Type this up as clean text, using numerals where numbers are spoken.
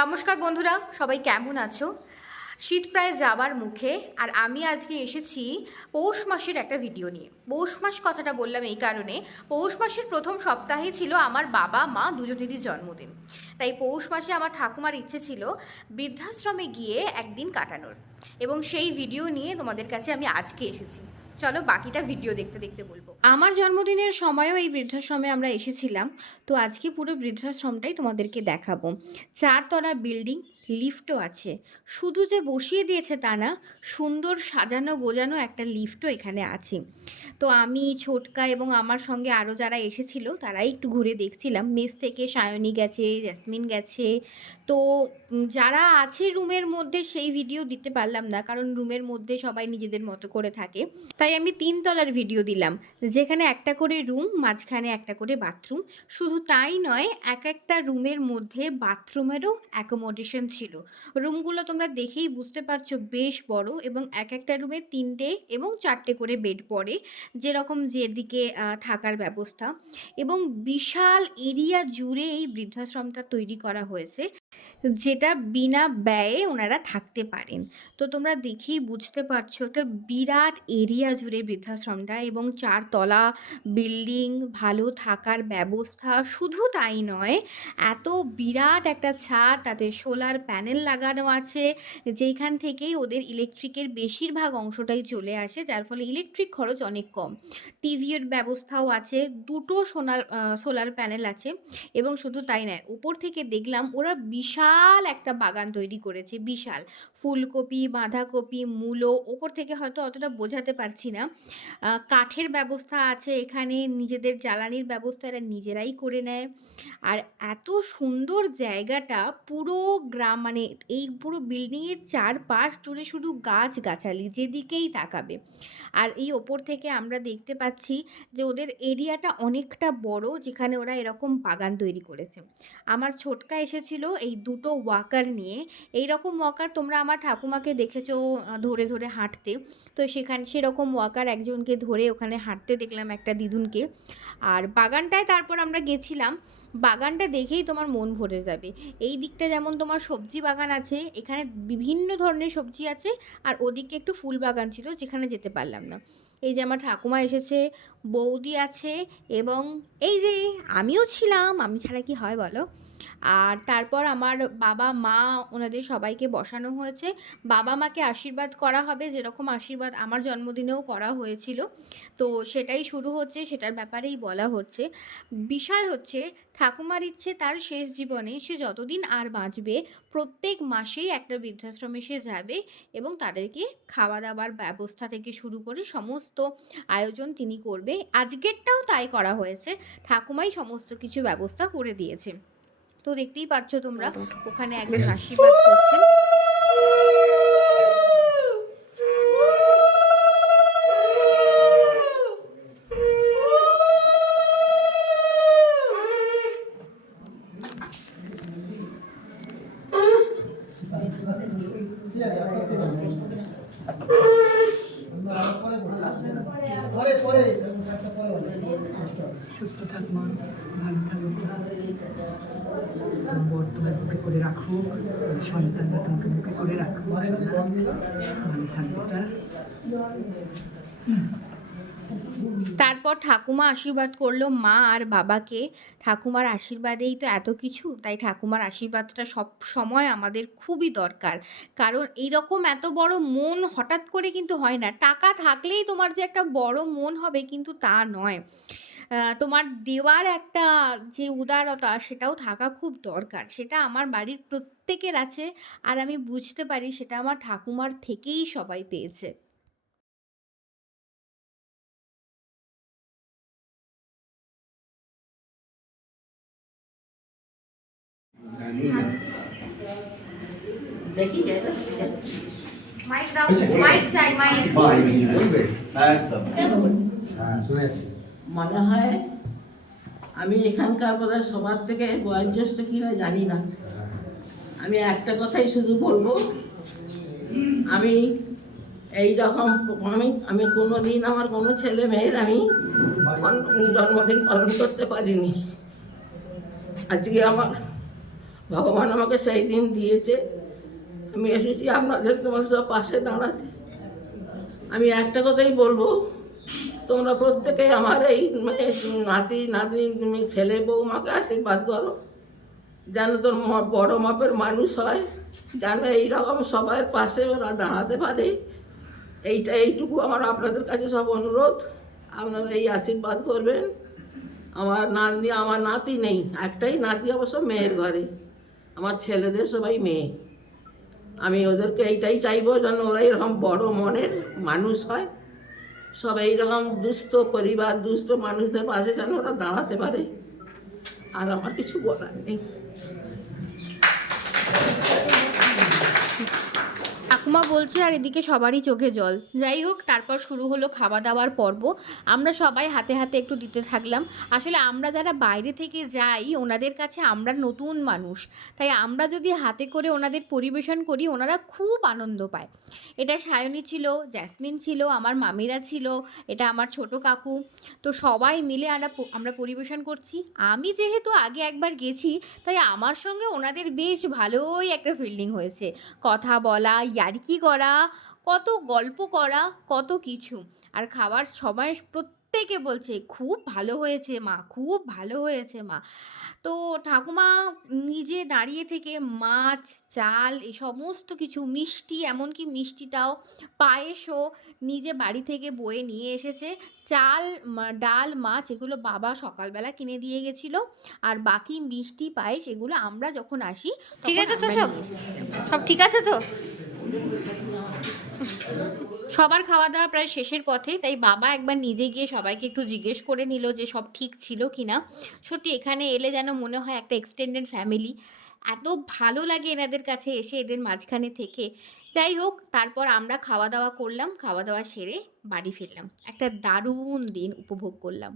নমস্কার বন্ধুরা, সবাই কেমন আছো? শীত প্রায় যাবার মুখে, আর আমি আজকে এসেছি পৌষ মাসের একটা ভিডিও নিয়ে। পৌষ মাস কথাটা বললাম এই কারণে, পৌষ মাসের প্রথম সপ্তাহে ছিল আমার বাবা মা দুজনেরই জন্মদিন। তাই পৌষ মাসে আমার ঠাকুমার ইচ্ছে ছিল বৃদ্ধাশ্রমে গিয়ে একদিন কাটানোর, এবং সেই ভিডিও নিয়ে তোমাদের কাছে আমি আজকে এসেছি। চলো বাকিটা ভিডিও দেখতে দেখতে বলবো। আমার জন্মদিনের সময়ও এই বৃদ্ধাশ্রমে আমরা এসেছিলাম, তো আজকে পুরো বৃদ্ধাশ্রমটাই তোমাদেরকে দেখাবো। 4 তলা বিল্ডিং, লিফটও আছে। শুধু যে বসিয়ে দিয়েছে তা না, সুন্দর সাজানো গোজানো একটা লিফটও এখানে আছে। তো আমি, ছোটকা এবং আমার সঙ্গে আরও যারা এসেছিল তারাই একটু ঘুরে দেখছিলাম। মেস থেকে সায়নী গেছে, জেসমিন গেছে। তো যারা আছে রুমের মধ্যে সেই ভিডিও দিতে পারলাম না, কারণ রুমের মধ্যে সবাই নিজেদের মতো করে থাকে। তাই আমি 3 তলার ভিডিও দিলাম, যেখানে একটা করে রুম, মাঝখানে একটা করে বাথরুম। শুধু তাই নয়, এক একটা রুমের মধ্যে বাথরুমেরও অ্যাকোমোডেশন ছিল। রুমগুলো তোমরা দেখেই বুঝতে পারছো বেশ বড়, এবং এক একটা রুমে 3টে এবং 4টে করে বেড পড়ে, যেরকম যেদিকে থাকার ব্যবস্থা। এবং বিশাল এরিয়া জুড়ে এই বৃদ্ধাশ্রমটা তৈরি করা হয়েছে, যেটা বিনা ব্যয়ে ওনারা থাকতে পারেন। তো তোমরা দেখেই বুঝতে পারছো একটা বিরাট এরিয়া জুড়ে বৃদ্ধাশ্রমটা, এবং 4 তলা বিল্ডিং, ভালো থাকার ব্যবস্থা। শুধু তাই নয়, এত বিরাট একটা ছাদ, তাতে সোলার প্যানেল লাগানো আছে, যেইখান থেকেই ওদের ইলেকট্রিকের বেশিরভাগ অংশটাই চলে আসে, যার ফলে ইলেকট্রিক খরচ অনেক কম। টিভির ব্যবস্থাও আছে, 2টো সোলার প্যানেল আছে। এবং শুধু তাই নয়, উপর থেকে দেখলাম ওরা বিশাল একটা বাগান তৈরি করেছে, বিশাল। ফুলকপি, বাঁধাকপি, মূলো, ওপর থেকে হয়তো অতটা বোঝাতে পারছি না। কাঠের ব্যবস্থা আছে এখানে, নিজেদের জ্বালানির ব্যবস্থা এরা নিজেরাই করে নেয়। আর এত সুন্দর জায়গাটা, পুরো গ্রাম, মানে এই পুরো বিল্ডিংয়ের চারপাশ জুড়ে শুধু গাছগাছালি, যেদিকেই তাকাবে। আর এই ওপর থেকে আমরা দেখতে পাচ্ছি যে ওদের এরিয়াটা অনেকটা বড়, যেখানে ওরা এরকম বাগান তৈরি করেছে। আমার ছোটকা এসেছিল এই 2টো ওয়াকার নিয়ে। এই রকম ওয়াকার তোমরা আমার ঠাকুমাকে দেখেছো ধরে ধরে হাঁটতে, তো সেরকম ওয়াকার একজনকে ধরে ওখানে হাঁটতে দেখলাম, একটা দিদুনকে। আর বাগানটায় তারপর আমরা গেছিলাম। বাগানটা দেখেই তোমার মন ভরে যাবে। এই দিকটা যেমন তোমার সবজি বাগান আছে, এখানে বিভিন্ন ধরনের সবজি আছে। আর ওদিকে একটু ফুল বাগান ছিল, যেখানে যেতে পারলাম না। এই যে আমার ঠাকুমা এসেছে, বৌদি আছে, এবং এই যে আমিও ছিলাম, আমি ছাড়া কি হয় বলো। আর তারপর আমার বাবা মা, ওনাদের সবাইকে বসানো হয়েছে। বাবা মাকে আশীর্বাদ করা হবে, যেরকম আশীর্বাদ আমার জন্মদিনেও করা হয়েছিল। তো সেটাই শুরু হচ্ছে, সেটার ব্যাপারেই বলা হচ্ছে। বিষয় হচ্ছে, ঠাকুমার ইচ্ছে তার শেষ জীবনে সে যতদিন আর বাঁচবে, প্রত্যেক মাসেই একটা বৃদ্ধাশ্রমে সে যাবে, এবং তাদেরকে খাওয়া দাওয়ার ব্যবস্থা থেকে শুরু করে সমস্ত আয়োজন তিনি করবে। আজকেরটাও তাই করা হয়েছে, ঠাকুমাই সমস্ত কিছু ব্যবস্থা করে দিয়েছে। তো দেখতেই পারছো তোমরা, ওখানে একজন আশীর্বাদ করছেন। সুস্থ থাকবো, ভালো থাকবো, বর তোমার বুকে করে রাখো, সন্তানরা তোমাকে বুকে করে রাখো, ভালো থাকবে। তারপর ঠাকুমা আশীর্বাদ করলো মা আর বাবাকে। ঠাকুমার আশীর্বাদেই তো এত কিছু, তাই ঠাকুমার আশীর্বাদটা সব সময় আমাদের খুবই দরকার। কারণ এইরকম এত বড় মন হঠাৎ করে কিন্তু হয় না। টাকা থাকলেই তোমার যে একটা বড় মন হবে, কিন্তু তা নয়। তোমার দেওয়ার একটা যে উদারতা, সেটাও থাকা খুব দরকার। সেটা আমার বাড়ির প্রত্যেকের আছে, আর আমি বুঝতে পারি সেটা আমার ঠাকুমার থেকেই সবাই পেয়েছে। মাইক দাও, মাইক চাই, মাইক। মনে হয় আমি এখানকার বোধহয় সবার থেকে বয়োজ্যেষ্ঠ কিনা জানি না। আমি একটা কথাই শুধু বলবো, আমি এই রকম আমি কোনো দিন আমার কোনো ছেলে মেয়ের আমি জন্মদিন পালন করতে পারিনি। আজকে আমার ভগবান আমাকে সেই দিন দিয়েছে, আমি এসেছি আপনাদের তোমার সব পাশে দাঁড়াতে। আমি একটা কথাই বলবো, তোমরা প্রত্যেকেই আমার এই নাতি নাতনি ছেলে বৌমাকে আশীর্বাদ করো, যেন তোর বড় মাপের মানুষ হয়, যেন এইরকম সবার পাশে ওরা দাঁড়াতে পারে। এইটুকু আমার আপনাদের কাছে সব অনুরোধ, আপনারা এই আশীর্বাদ করবেন। আমার নাতি নেই, একটাই নাতি, অবশ্য মেয়ের ঘরে, আমার ছেলেদের সবাই মেয়ে। আমি ওদেরকে এইটাই চাইবো যেন ওরা এরকম বড় মনের মানুষ হয়, সব এইরকম দুস্থ পরিবার, দুস্থ মানুষদের পাশে যেন ওরা দাঁড়াতে পারে। আর আমার কিছু বলার নেই। ঠাকুমা বলছে আর এদিকে সবারই চোখে জল। যাই হোক, তারপর শুরু হলো খাওয়া দাওয়ার পর্ব। আমরা সবাই হাতে হাতে একটু দিতে থাকলাম। আসলে আমরা যারা বাইরে থেকে যাই ওনাদের কাছে আমরা নতুন মানুষ, তাই আমরা যদি হাতে করে ওনাদের পরিবেশন করি ওনারা খুব আনন্দ পায়। এটা সায়নী ছিল, জ্যাসমিন ছিল, আমার মামিরা ছিল, এটা আমার ছোট কাকু। তো সবাই মিলে আমরা পরিবেশন করছি। আমি যেহেতু আগে একবার গেছি তাই আমার সঙ্গে ওনাদের বেশ ভালোই একটা ফিল্ডিং হয়েছে। কথা বলা, ইয়ার্কি করা, কত গল্প করা, কত কিছু। আর খাবার সবাই প্রত্যেকে বলছে খুব ভালো হয়েছে মা, খুব ভালো হয়েছে মা। তো ঠাকুমা নিজে দাঁড়িয়ে থেকে মাছ, চাল, এই সমস্ত কিছু, মিষ্টি, এমনকি মিষ্টিটাও, পায়েসও নিজে বাড়ি থেকে বয়ে নিয়ে এসেছে। চাল, ডাল, মাছ এগুলো বাবা সকালবেলা কিনে দিয়ে গেছিলো। আর বাকি মিষ্টি, পায়েস এগুলো আমরা যখন আসি। ঠিক আছে তো, সব সব ঠিক আছে তো? সবার খাওয়া দাওয়া প্রায় শেষের পথে, তাই বাবা একবার নিজে গিয়ে সবাইকে একটু জিজ্ঞেস করে নিল যে সব ঠিক ছিল কি না। সত্যি এখানে এলে যেন মনে হয় একটা এক্সটেন্ডেড ফ্যামিলি, এত ভালো লাগে এনাদের কাছে এসে, এদের মাঝখানে থেকে। যাই হোক, তারপর আমরা খাওয়া দাওয়া করলাম, খাওয়া দাওয়া সেরে বাড়ি ফিরলাম। একটা দারুণ দিন উপভোগ করলাম।